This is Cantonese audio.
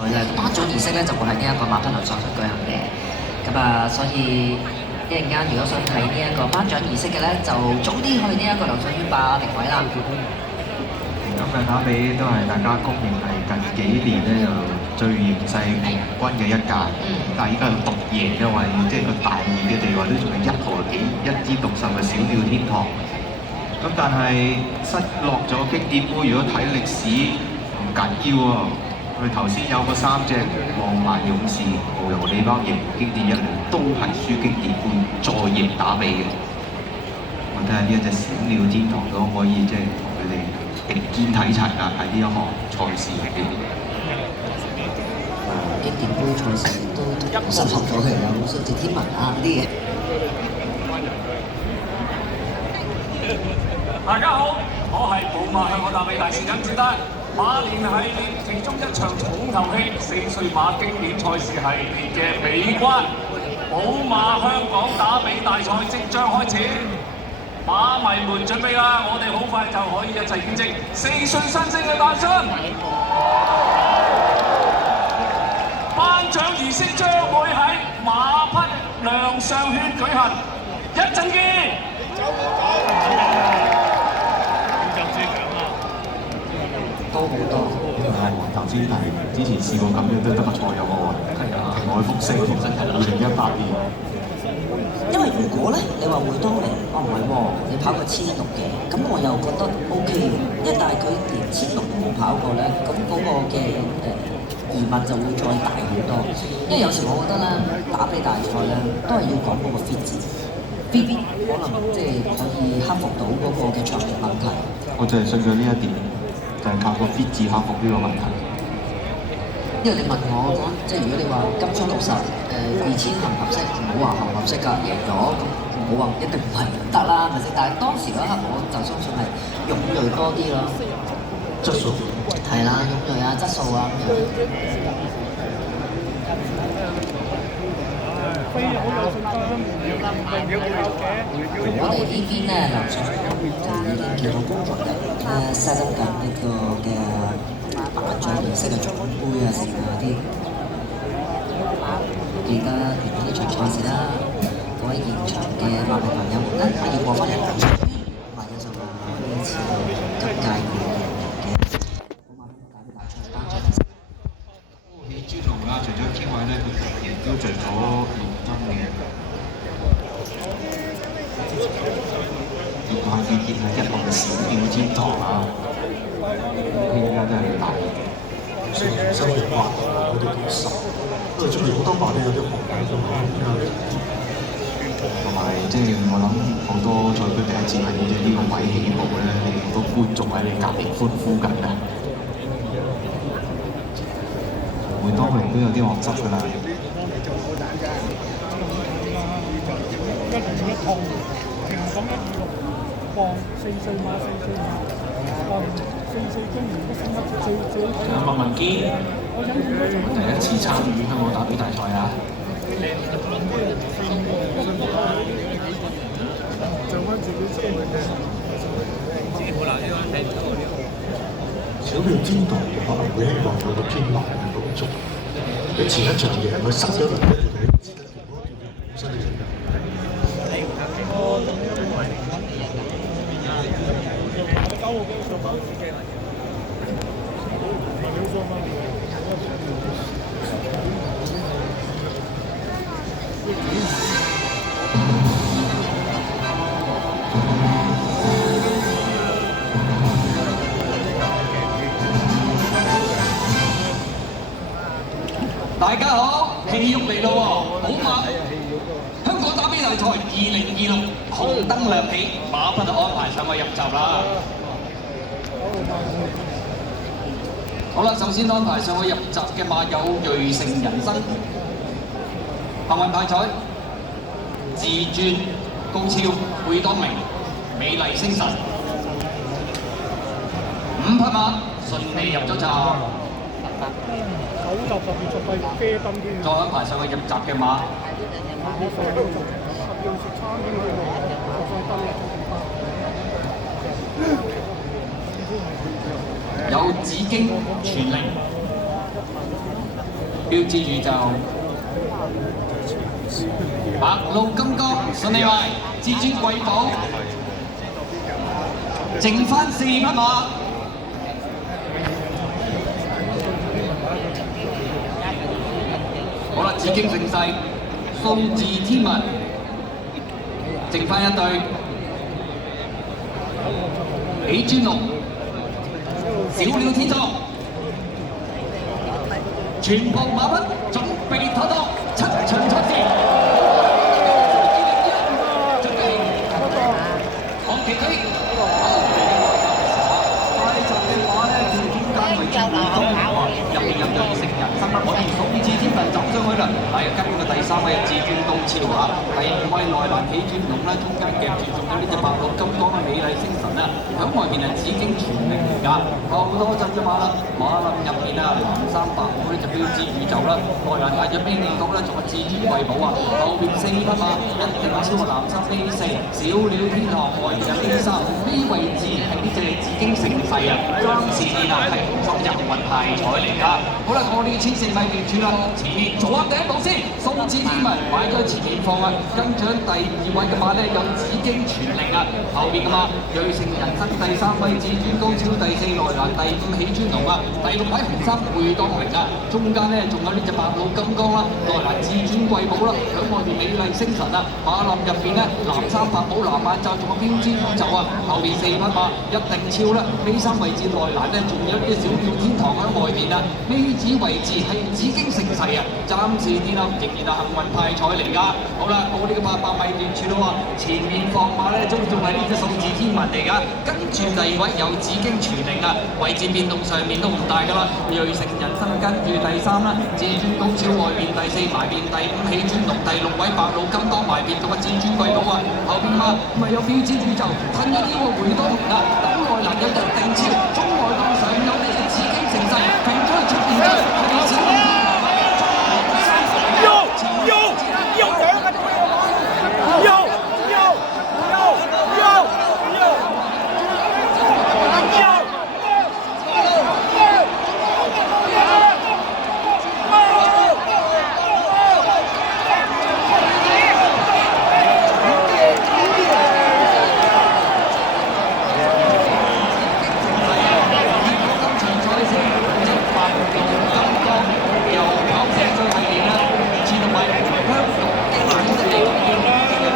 佢咧頒獎儀式咧就會喺呢一個馬匹農場舉行嘅，咁啊，所以一陣間如果想睇呢一個頒獎儀式嘅咧，就早啲去呢一個流水圈霸定位啦。咁嘅打比都係大家公認係近幾年咧就最形勢冠軍嘅一屆，但係依家又獨贏，因為即係個大二嘅地位都仲係1號幾一枝獨秀嘅小鳥天堂。咁但係失落咗經典杯，如果睇歷史唔緊要喎。佢頭先有個3隻浪漫勇士、無由利包贏經典一輪，都係輸經典杯，再贏打比嘅。我睇下呢一隻小鳥天堂可唔可以即係同佢哋並肩睇齊啦？喺呢一項賽事入邊。經典杯賽事都適合咗佢有數字天文啊嗰啲嘢。大家好，我係寶馬香港打比大使甄子丹。馬年系列其中一場重頭戲，4歲馬經典賽事系列嘅尾關，寶馬香港打比大賽即將開始。馬迷們準備啦，我哋好快就可以一齊見證4歲新星嘅誕生。頒獎儀式將會喺馬匹亮相圈舉行，一陣見。都好多，係頭先係之前試過咁樣都得個賽有喎。係啊，外福星2018年。因為如果咧你話會當年，唔係喎，你跑過1600嘅，咁我又覺得 OK 嘅，因為但係佢連1600都冇跑過咧，咁嗰個嘅疑問就會再大好多。因為有時我覺得咧打比大賽咧都係要講嗰個 fit 字，fit 可能即係可以克服到嗰個嘅場地問題。我就係信咗呢一點。就係靠個 fit 字克服呢個問題。因為你問我講，即係如果你話金槍60，2000合唔合適，唔好話合唔合適㗎，贏咗咁唔好話一定唔係唔得啦，係咪先？但係當時嗰一刻我就相信係勇鋭多啲咯，質素係啦，勇鋭啊，質素啊咁樣。我哋呢邊咧，流場就已經見到工作人員咧 set up 緊呢個嘅頒獎儀式嘅獎杯啊，成啊啲。記得完咗呢場賽事啦，各位現場嘅馬迷朋友們咧，可以過翻嚟流場圈，買咗上呢次今屆嘅寶馬打比大賽頒獎儀式。喜豬龍啦，除咗天位咧，佢亦都著咗綠燈嘅。越快越熱係一個嘅小鳥天堂啊！依家真係大。所以生活化有啲幾實，因為出面好多馬都有啲紅嘅㗎嘛。同埋即係我諗好多賽區第一次喺呢個位起步咧，好多觀眾喺你隔離歡呼緊啊！每當佢都有啲學執㗎啦。麥文堅第一次參與香港打比大賽啊！小鳥天堂嘅話，會希望有個偏慢嘅動作。你前一場贏佢失咗輪，跟住佢知得結果本身嚟嘅。大家好，戲肉嚟咯喎，寶馬香港打比大賽2026紅燈亮起，馬匹就安排上去入閘啦。好啦，首先安排上去入閘嘅馬有瑞盛人生、幸運派彩、自轉、高超、貝當明、美麗星辰，5匹馬順利入咗閘。再安排上去入閘嘅馬，有紫荊、全靈、標誌宇宙。白鹿金剛順利埋，至尊貴寶，剩翻4匹馬。好啦，紫荊盛世，數字天文，剩翻1對，喜尊龍、小鳥天堂，全部馬匹準備妥當，七場賽事。可以數字天文走上去啦，係跟住第3位至尊高超啊，第5位內欄喜尊龍啦，中間夾住仲有呢隻白鹿金剛嘅美麗星辰啊，響外面係紫荊傳靈嚟㗎，好多隻隻馬啦，馬林入面啊，藍衫白虎呢隻標誌宇宙啦，內欄帶咗冰利角啦，仲有至尊貴寶啊，後邊4匹馬一定超過藍衫呢4，小鳥天堂外面嘅呢3，呢位置係呢隻紫荊盛世啊，當時見啊係紅心人運派彩嚟㗎，好啦，我哋千四米段處啦，前面做啱第一步先，數字天文擺咗前面放啊，跟住第2位嘅馬咧有紫荊傳靈啊，後邊嘅馬瑞成人生第3位至尊高超，第4內欄第5喜尊龍啊，第6位紅衫貝當榮啊，中間咧仲有呢隻白鹿金剛啦，內欄至尊貴寶啦，響外面美麗星辰啊，馬林入邊咧藍衫白寶藍眼罩仲有標誌宇宙啊，後邊4匹馬一定超啦，尾3位置內欄咧仲有啲小鳥天堂喺外邊啊，尾子位置係紫荊盛世啊，暫時跌啦，仍然係幸運派彩嚟㗎。好啦，到呢個800米段處啦喎，前面放馬咧仲係呢隻數字天文嚟㗎，跟住第2位有紫荊傳靈啊，位置變動上面都唔大㗎啦，瑞成人生跟住第3啦，至尊高超外邊第4埋邊第5喜尊龍，第6位白鹿金剛埋邊咁啊至尊貴寶啊，後邊馬咪有標誌宇宙，褪咗啲喎回當啊，等內欄有一定超。